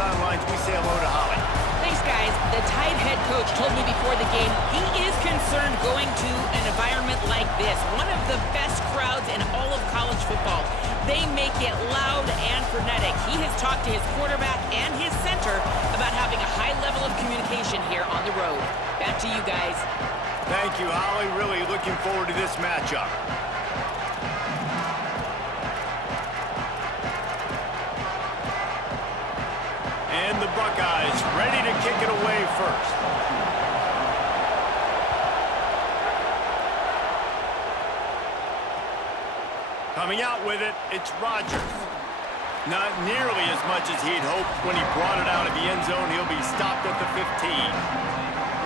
sidelines, we say hello to Holly. Thanks, guys. The Tide head coach told me before the game he is concerned going to an environment like this, one of the best crowds in all of college football. They make it loud and frenetic. He has talked to his quarterback and his center about having a high level of communication here on the road. Back to you guys. Thank you, Holly. Really looking forward to this matchup. And the Buckeyes ready to kick it away first. Coming out with it, it's Rodgers. Not nearly as much as he'd hoped when he brought it out of the end zone. He'll be stopped at the 15.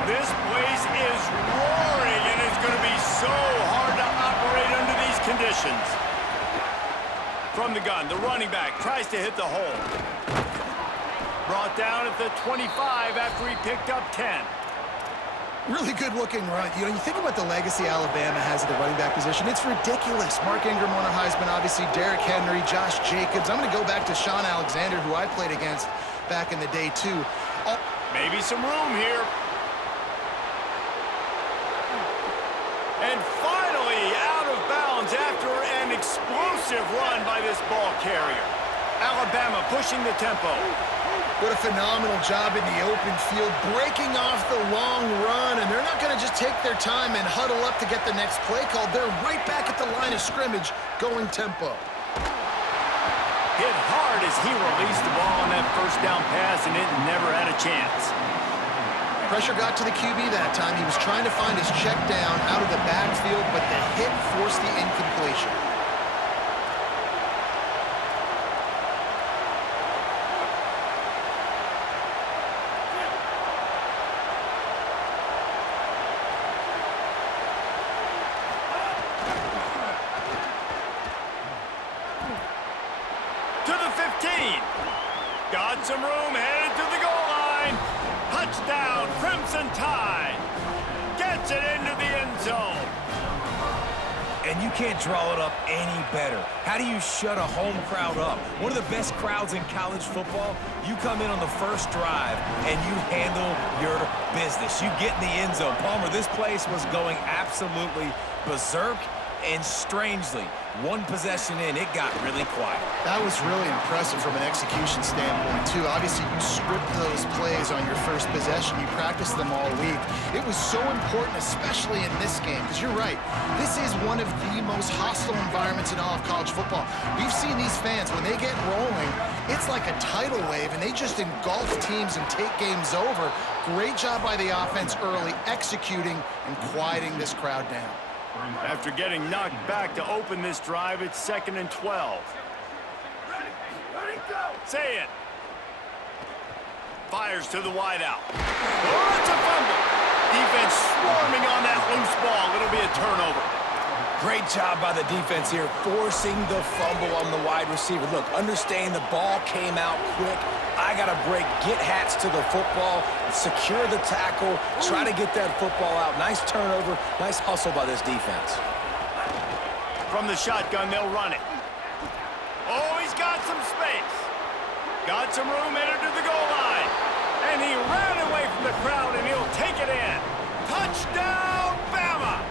This place is roaring, and it's going to be so hard to operate under these conditions. From the gun, the running back tries to hit the hole. Brought down at the 25 after he picked up 10. Really good-looking run. You know, you think about the legacy Alabama has at the running back position. It's ridiculous. Mark Ingram won a Heisman, obviously Derrick Henry, Josh Jacobs. I'm going to go back to Sean Alexander, who I played against back in the day, too. Oh. Maybe some room here. And finally out of bounds after an explosive run by this ball carrier. Alabama pushing the tempo. What a phenomenal job in the open field, breaking off the long run, and they're not going to just take their time and huddle up to get the next play called. They're right back at the line of scrimmage, going tempo. Hit hard as he released the ball on that first down pass, and it never had a chance. Pressure got to the QB that time. He was trying to find his check down out of the backfield, but the hit forced the incompletion. Got some room, headed to the goal line. Touchdown, Crimson Tide. Gets it into the end zone. And you can't draw it up any better. How do you shut a home crowd up? One of the best crowds in college football. You come in on the first drive, and you handle your business. You get in the end zone. Palmer, this place was going absolutely berserk. And strangely, one possession in, it got really quiet. That was really impressive from an execution standpoint, too. Obviously, you script those plays on your first possession. You practice them all week. It was so important, especially in this game, because you're right. This is one of the most hostile environments in all of college football. We've seen these fans, when they get rolling, it's like a tidal wave, and they just engulf teams and take games over. Great job by the offense early, executing and quieting this crowd down. After getting knocked back to open this drive, it's 2nd and 12. Ready, go! Say it. Fires to the wideout. Oh, it's a fumble. Defense swarming on that loose ball. It'll be a turnover. Great job by the defense here, forcing the fumble on the wide receiver. Look, understand the ball came out quick. I got to break, get hats to the football, secure the tackle, try to get that football out. Nice turnover, nice hustle by this defense. From the shotgun, they'll run it. Oh, he's got some space. Got some room, entered to the goal line. And he ran away from the crowd, and he'll take it in. Touchdown, Bama!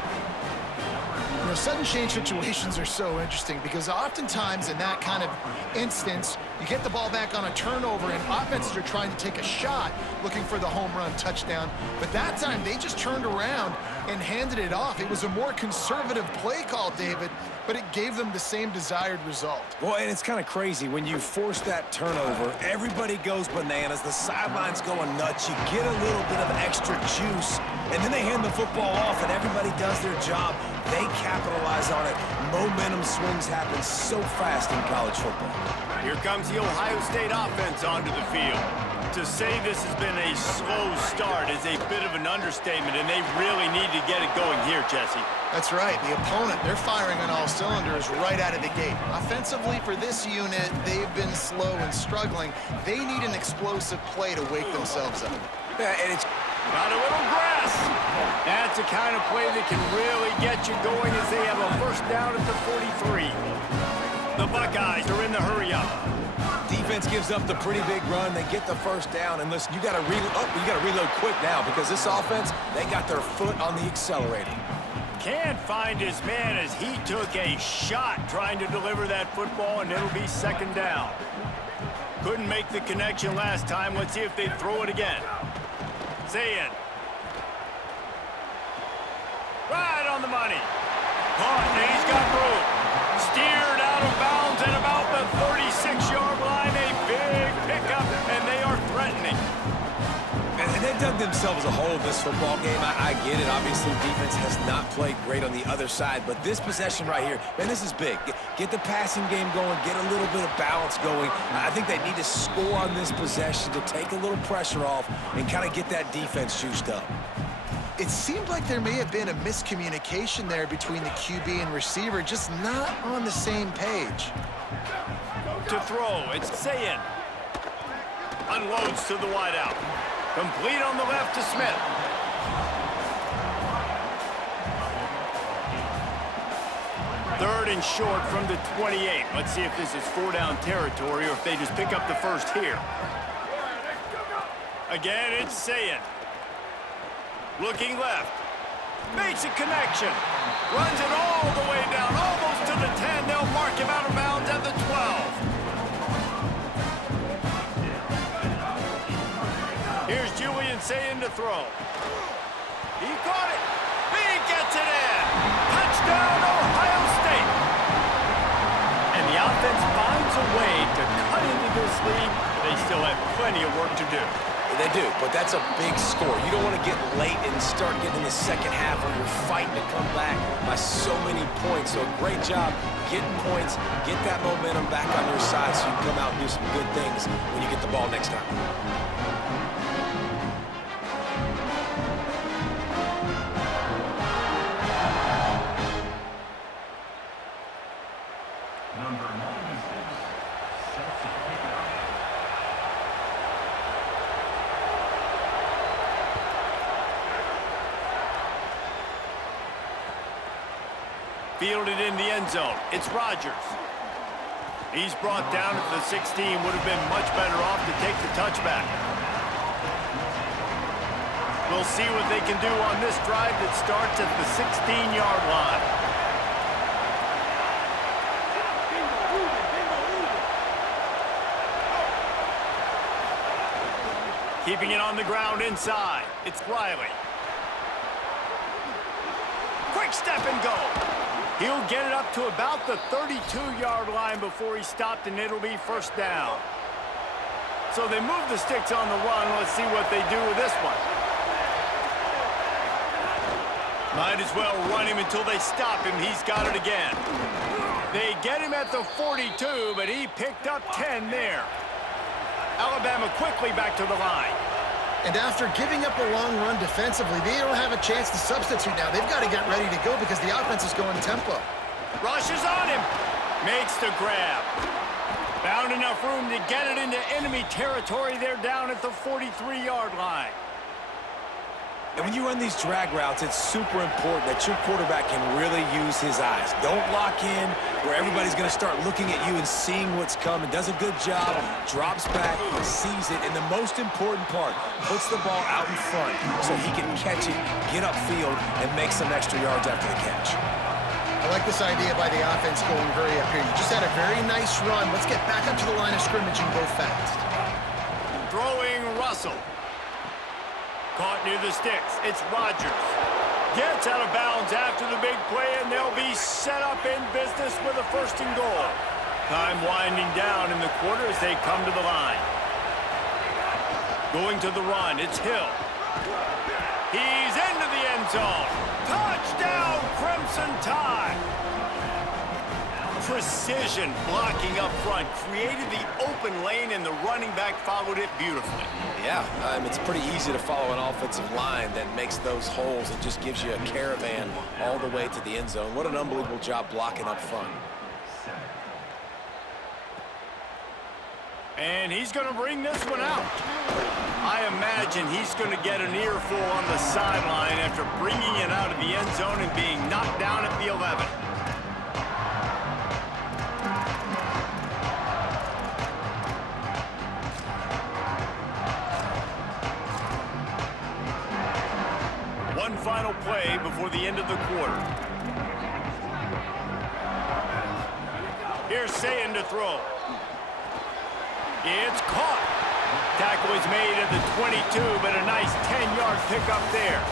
You know, sudden change situations are so interesting because oftentimes in that kind of instance, you get the ball back on a turnover and offenses are trying to take a shot looking for the home run touchdown. But that time, they just turned around and handed it off. It was a more conservative play call, David, but it gave them the same desired result. Well, and it's kind of crazy. When you force that turnover, everybody goes bananas. The sideline's going nuts. You get a little bit of extra juice, and then they hand the football off, and everybody does their job. They capitalize on it. Momentum swings happen so fast in college football. Here comes the Ohio State offense onto the field. To say this has been a slow start is a bit of an understatement, and they really need to get it going here, Jesse. That's right. The opponent, they're firing on all cylinders right out of the gate. Offensively, for this unit, they've been slow and struggling. They need an explosive play to wake themselves up. Yeah, and it's got a little grass. That's the kind of play that can really get you going as they have a first down at the 43. The Buckeyes are in the hurry-up. defense defense gives up the pretty big run. They get the first down. And listen, you got to reload quick now because this offense, they got their foot on the accelerator. Can't find his man as he took a shot trying to deliver that football, and it'll be second down. Couldn't make the connection last time. Let's see if they throw it again. Zayn. Right on the money. Caught, and he's got room. Steered out of bounds at about the 36-yard line. A big pickup, and they are threatening. And they've dug themselves a hole in this football game. I get it. Obviously, defense has not played great on the other side. But this possession right here, man, this is big. Get the passing game going. Get a little bit of balance going. I think they need to score on this possession to take a little pressure off and kind of get that defense juiced up. It seemed like there may have been a miscommunication there between the QB and receiver, just not on the same page. To throw, it's Zayn. Unloads to the wideout. Complete on the left to Smith. Third and short from the 28. Let's see if this is 4-down territory or if they just pick up the first here. Again, it's Zayn. Looking left. Makes a connection. Runs it all the way down, almost to the 10. They'll mark him out of bounds at the 12. Here's Julian Zayn to throw. He caught it. He gets it in. Touchdown, Ohio State. And the offense finds a way to cut into this lead. They still have plenty of work to do. They do, but that's a big score. You don't want to get late and start getting in the second half where you're fighting to come back by so many points. So great job getting points, get that momentum back on your side so you can come out and do some good things when you get the ball next time. Fielded in the end zone. It's Rodgers. He's brought down at the 16. Would have been much better off to take the touchback. We'll see what they can do on this drive that starts at the 16-yard line. Keeping it on the ground inside. It's Riley. Quick step and go. He'll get it up to about the 32-yard line before he stopped, and it'll be first down. So they move the sticks on the run. Let's see what they do with this one. Might as well run him until they stop him. He's got it again. They get him at the 42, but he picked up 10 there. Alabama quickly back to the line. And after giving up a long run defensively, they don't have a chance to substitute now. They've got to get ready to go because the offense is going tempo. Rushes on him. Makes the grab. Found enough room to get it into enemy territory. They're down at the 43-yard line. And when you run these drag routes, it's super important that your quarterback can really use his eyes. Don't lock in where everybody's going to start looking at you and seeing what's coming. Does a good job, drops back, sees it, and the most important part, puts the ball out in front so he can catch it, get upfield, and make some extra yards after the catch. I like this idea by the offense going hurry up here. You just had a very nice run. Let's get back up to the line of scrimmage and go fast. Throwing Russell. Caught near the sticks. It's Rodgers. Gets out of bounds after the big play, and they'll be set up in business with a first and goal. Time winding down in the quarter as they come to the line. Going to the run, it's Hill. He's into the end zone. Touchdown, Crimson Tide. Precision blocking up front created the open lane, and the running back followed it beautifully. Yeah, it's pretty easy to follow an offensive line that makes those holes and just gives you a caravan all the way to the end zone. What an unbelievable job blocking up front. And he's going to bring this one out. I imagine he's going to get an earful on the sideline after bringing it out of the end zone and being knocked down at the 11. final play before the end of the quarter. Here's Sayin to throw. It's caught. Tackle is made at the 22, but a nice 10-yard pickup there.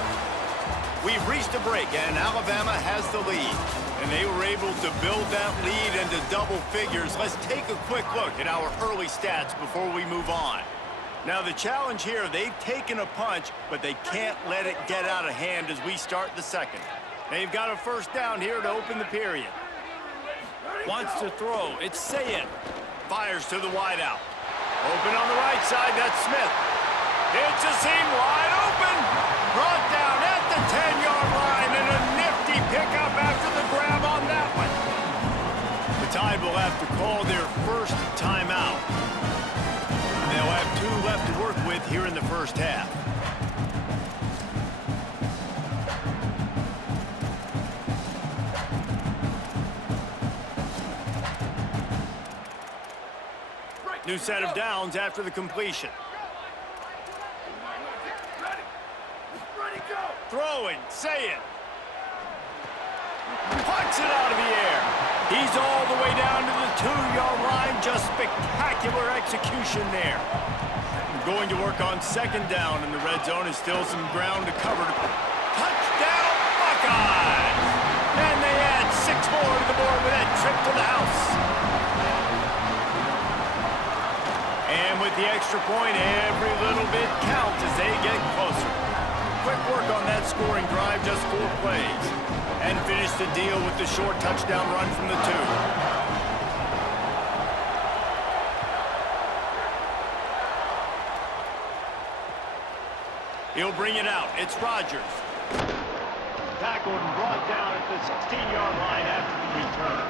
We've reached a break, and Alabama has the lead. And they were able to build that lead into double figures. Let's take a quick look at our early stats before we move on. Now, the challenge here, they've taken a punch, but they can't let it get out of hand as we start the second. They've got a first down here to open the period. Wants to throw. It's Sayin. Fires to the wideout. Open on the right side, that's Smith. It's a seam wide open. Brought down at the 10-yard line, and a nifty pickup after the grab on that one. The Tide will have to call their first timeout. They'll have 2 left to work with here in the first half. New set of downs after the completion. Throwing, Sayin. Puts it out of the air. He's all the way down to the 2-yard line. Just spectacular execution there. Going to work on second down, and the red zone is still some ground to cover. Touchdown, Buckeyes! And they add 6 more to the board with that trip to the house. And with the extra point, every little bit counts as they get closer. Quick work on that scoring drive, just 4 plays. And finish the deal with the short touchdown run from the 2. He'll bring it out. It's Rodgers. Tackled and brought down at the 16-yard line after the return.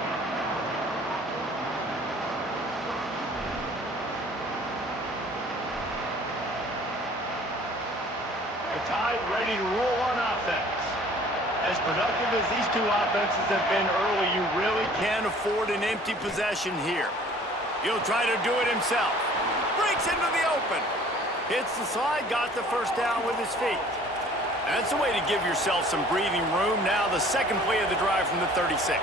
Tide ready to roll on offense. As productive as these 2 offenses have been early, you really can't afford an empty possession here. He'll try to do it himself. Breaks into the open. Hits the slide, got the first down with his feet. That's a way to give yourself some breathing room. Now the second play of the drive from the 36.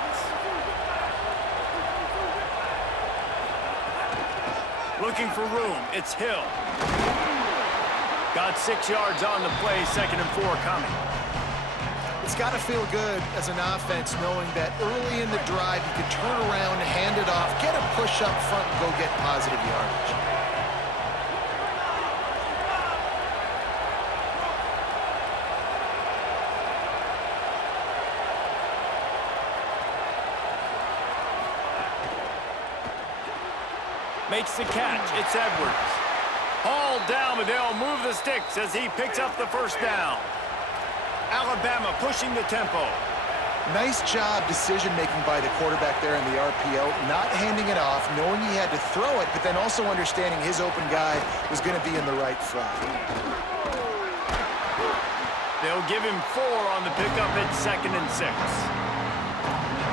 Looking for room, it's Hill. Got 6 yards on the play, 2nd and 4 coming. It's got to feel good as an offense knowing that early in the drive you can turn around, hand it off, get a push up front, and go get positive yardage. Makes the catch. It's Edwards. Hauled down, but they'll move the sticks as he picks up the first down. Alabama pushing the tempo. Nice job decision-making by the quarterback there in the RPO, not handing it off, knowing he had to throw it, but then also understanding his open guy was going to be in the right front. They'll give him 4 on the pickup at 2nd and 6.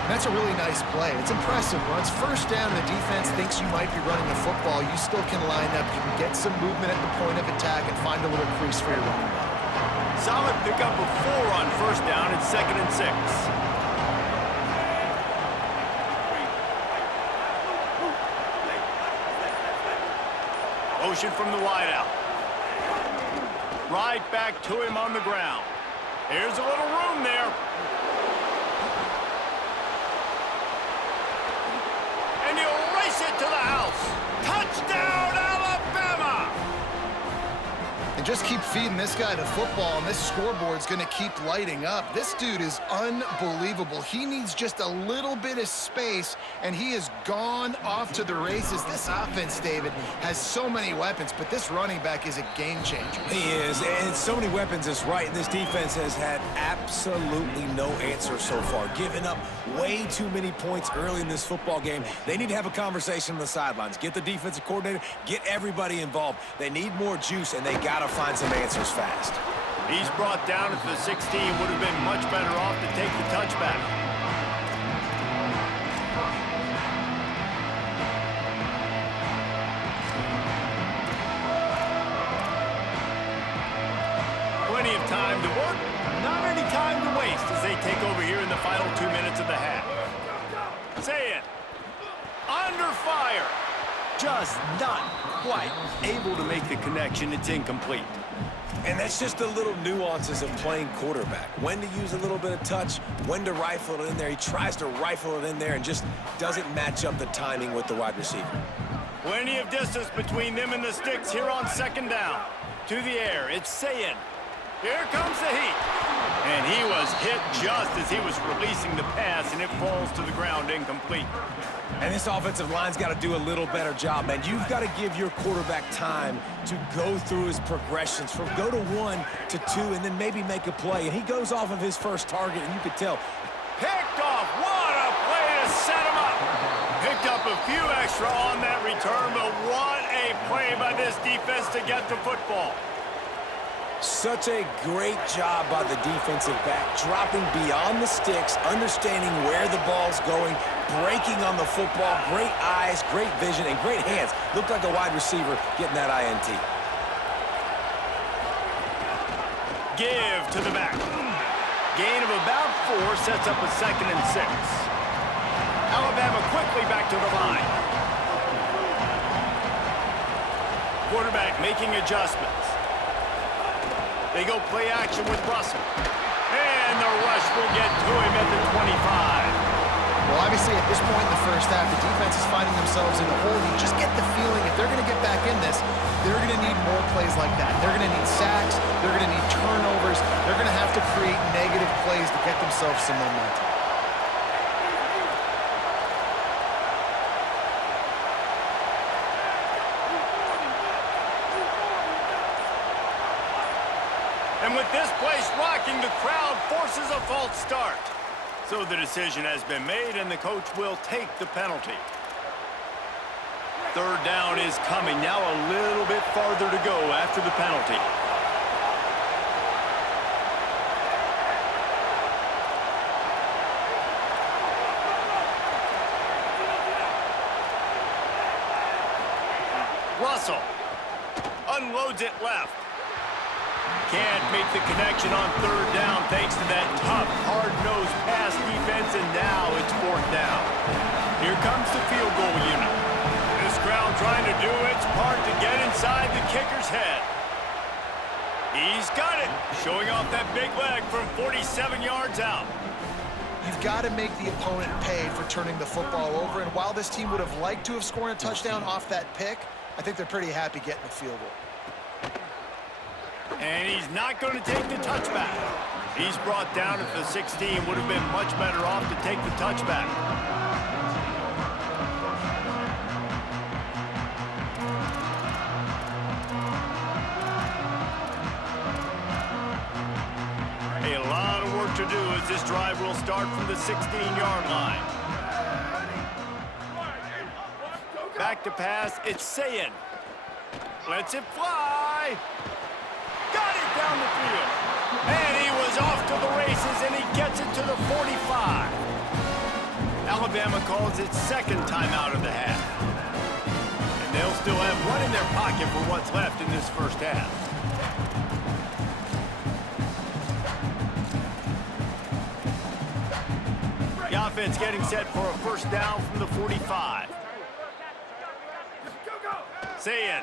That's a really nice play. It's impressive. Once first down, the defense thinks you might be running the football. You still can line up. You can get some movement at the point of attack and find a little crease for your running back. Solid pickup of 4 on first down at 2nd and 6. Motion from the wideout. Right back to him on the ground. Here's a little room there. And he'll race it to the house. Touchdown, Alabama! And just keep feeding this guy the football, and this scoreboard's going to keep lighting up. This dude is unbelievable. He needs just a little bit of space, and he has gone off to the races. This offense, David, has so many weapons, but this running back is a game changer. He is, and so many weapons is right, and this defense has had absolutely no answer so far, giving up way too many points early in this football game. They need to have a conversation on the sidelines. Get the defensive coordinator, get everybody involved. They need more juice, and they got to find some answers fast. He's brought down at the 16. Would have been much better off to take the touchback. Plenty of time to work. Not any time to waste as they take over here in the final 2 minutes of the half. Say it. Under fire. Just not quite able to make the connection. It's incomplete. And that's just the little nuances of playing quarterback. When to use a little bit of touch, when to rifle it in there. He tries to rifle it in there and just doesn't match up the timing with the wide receiver. Plenty of distance between them and the sticks here on second down. To the air, it's Sayin. Here comes the heat. And he was hit just as he was releasing the pass, and it falls to the ground incomplete. And this offensive line's got to do a little better job, man. You've got to give your quarterback time to go through his progressions from go to 1 to 2 and then maybe make a play. And he goes off of his first target, and you could tell. Picked off. What a play to set him up. Picked up a few extra on that return, but what a play by this defense to get the football. Such a great job by the defensive back, dropping beyond the sticks, understanding where the ball's going, breaking on the football, great eyes, great vision, and great hands. Looked like a wide receiver getting that INT. Give to the back. Gain of about 4 sets up a 2nd and 6. Alabama quickly back to the line. Quarterback making adjustments. They go play action with Russell. And the rush will get to him at the 25. Well, obviously, at this point in the first half, the defense is finding themselves in a hole. You just get the feeling if they're going to get back in this, they're going to need more plays like that. They're going to need sacks. They're going to need turnovers. They're going to have to create negative plays to get themselves some momentum. And with this place rocking, the crowd forces a false start. So the decision has been made, and the coach will take the penalty. Third down is coming. Now a little bit farther to go after the penalty. Russell unloads it left. Can't make the connection on third down thanks to that tough, hard-nosed pass defense, and now it's 4th down. Here comes the field goal unit. This crowd trying to do its part to get inside the kicker's head. He's got it, showing off that big leg from 47 yards out. You've got to make the opponent pay for turning the football over, and while this team would have liked to have scored a touchdown off that pick, I think they're pretty happy getting the field goal. And he's not going to take the touchback. He's brought down at the 16. Would have been much better off to take the touchback. A lot of work to do as this drive will start from the 16-yard line. Back to pass, it's Sayin. Lets it fly. Got it down the field. And he was off to the races, and he gets it to the 45. Alabama calls its 2nd timeout of the half. And they'll still have one in their pocket for what's left in this first half. The offense getting set for a 1st down from the 45. Sayin.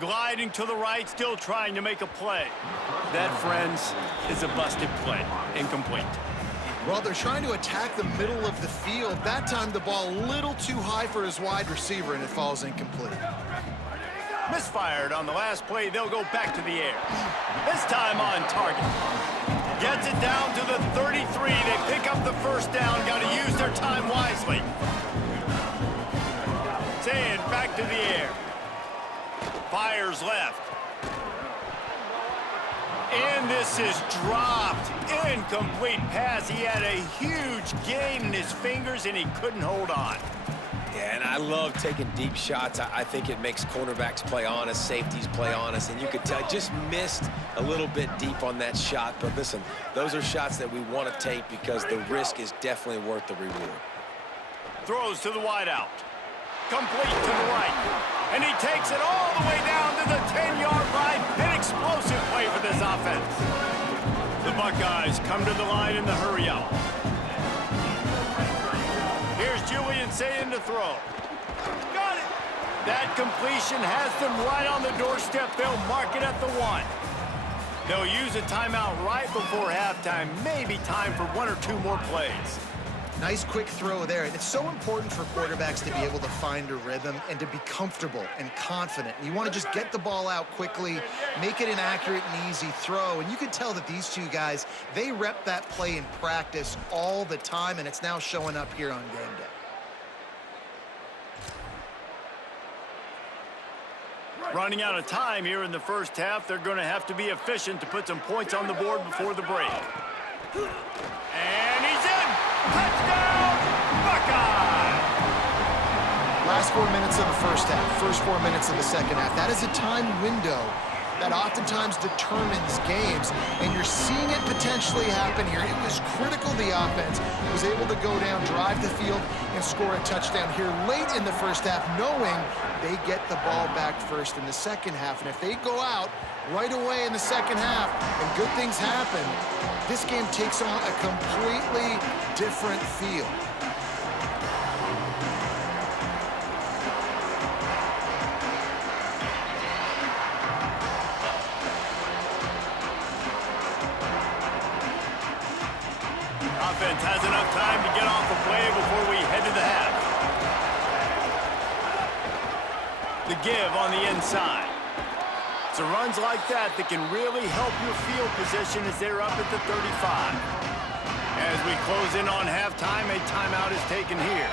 Gliding to the right, still trying to make a play. That, friends, is a busted play. Incomplete. Well, they're trying to attack the middle of the field. That time, the ball a little too high for his wide receiver, and it falls incomplete. Misfired on the last play. They'll go back to the air. This time on target. Gets it down to the 33. They pick up the 1st down. Got to use their time wisely. Sayin back to the air. Fires left. And this is dropped. Incomplete pass. He had a huge gain in his fingers, and he couldn't hold on. Yeah, and I love taking deep shots. I think it makes cornerbacks play honest, safeties play honest, and you could tell just missed a little bit deep on that shot. But listen, those are shots that we want to take because the risk is definitely worth the reward. Throws to the wideout. Complete to the right. And he takes it all the way down to the 10-yard line. An explosive play for this offense. Buckeyes come to the line in the hurry up. Here's Julian saying to throw. Got it. That completion has them right on the doorstep. They'll mark it at the 1. They'll use a timeout right before halftime. Maybe time for 1 or 2 more plays. Nice quick throw there. And it's so important for quarterbacks to be able to find a rhythm and to be comfortable and confident. You want to just get the ball out quickly, make it an accurate and easy throw. And you can tell that these two guys, they rep that play in practice all the time, and it's now showing up here on game day. Running out of time here in the first half. They're going to have to be efficient to put some points on the board before the break. And he's in! Touchdown, Buckeye! Last 4 minutes of the first half, first 4 minutes of the second half. That is a time window that oftentimes determines games, and you're seeing it potentially happen here. It was critical the offense was able to go down, drive the field, and score a touchdown here late in the first half, knowing they get the ball back first in the second half. And if they go out right away in the second half and good things happen, this game takes on a completely different feel. Offense has enough time to get off the play before we head to the half. The give on the inside. It's runs like that that can really help your field position as they're up at the 35. As we close in on halftime, a timeout is taken here.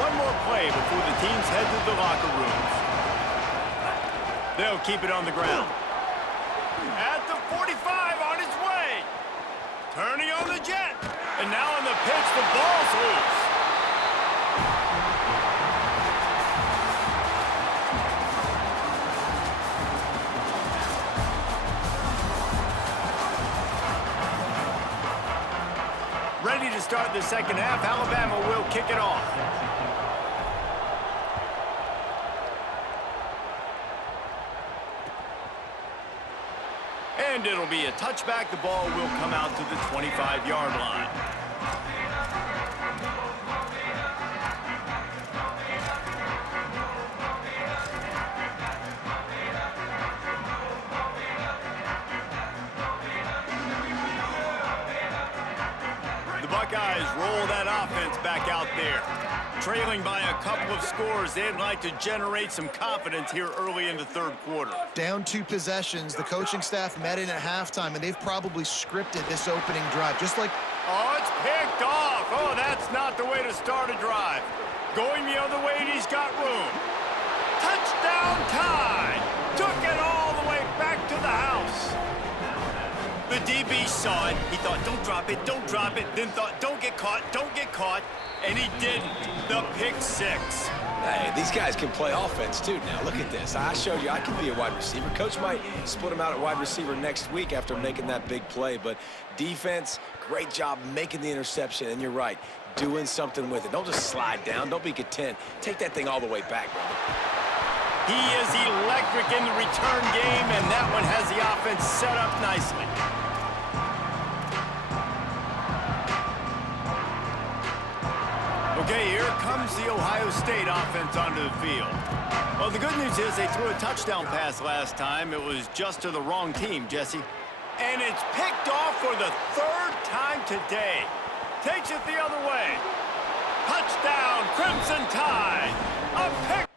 One more play before the teams head to the locker rooms. They'll keep it on the ground. At the 45 on its way. Turning on the jet. And now on the pitch, the ball's loose. Ready to start the second half. Alabama will kick it off. And it'll be a touchback. The ball will come out to the 25-yard line. The Buckeyes roll that offense back out there. Trailing by a couple of scores, they'd like to generate some confidence here early in the third quarter. Down 2 possessions, the coaching staff met in at halftime, and they've probably scripted this opening drive, just like... Oh, it's picked off. Oh, that's not the way to start a drive. Going the other way, and he's got room. Touchdown Tide! Took it all the way back to the house. The DB saw it. He thought, don't drop it, don't drop it. Then thought, don't get caught, don't get caught. And he didn't. The pick 6. Hey, these guys can play offense, too. Now, look at this. I showed you I can be a wide receiver. Coach might split him out at wide receiver next week after making that big play. But defense, great job making the interception. And you're right, doing something with it. Don't just slide down. Don't be content. Take that thing all the way back, brother. He is electric in the return game, and that one has the offense set up nicely. Okay, here comes the Ohio State offense onto the field. Well, the good news is they threw a touchdown pass last time. It was just to the wrong team, Jesse. And it's picked off for the 3rd time today. Takes it the other way. Touchdown, Crimson Tide. A pick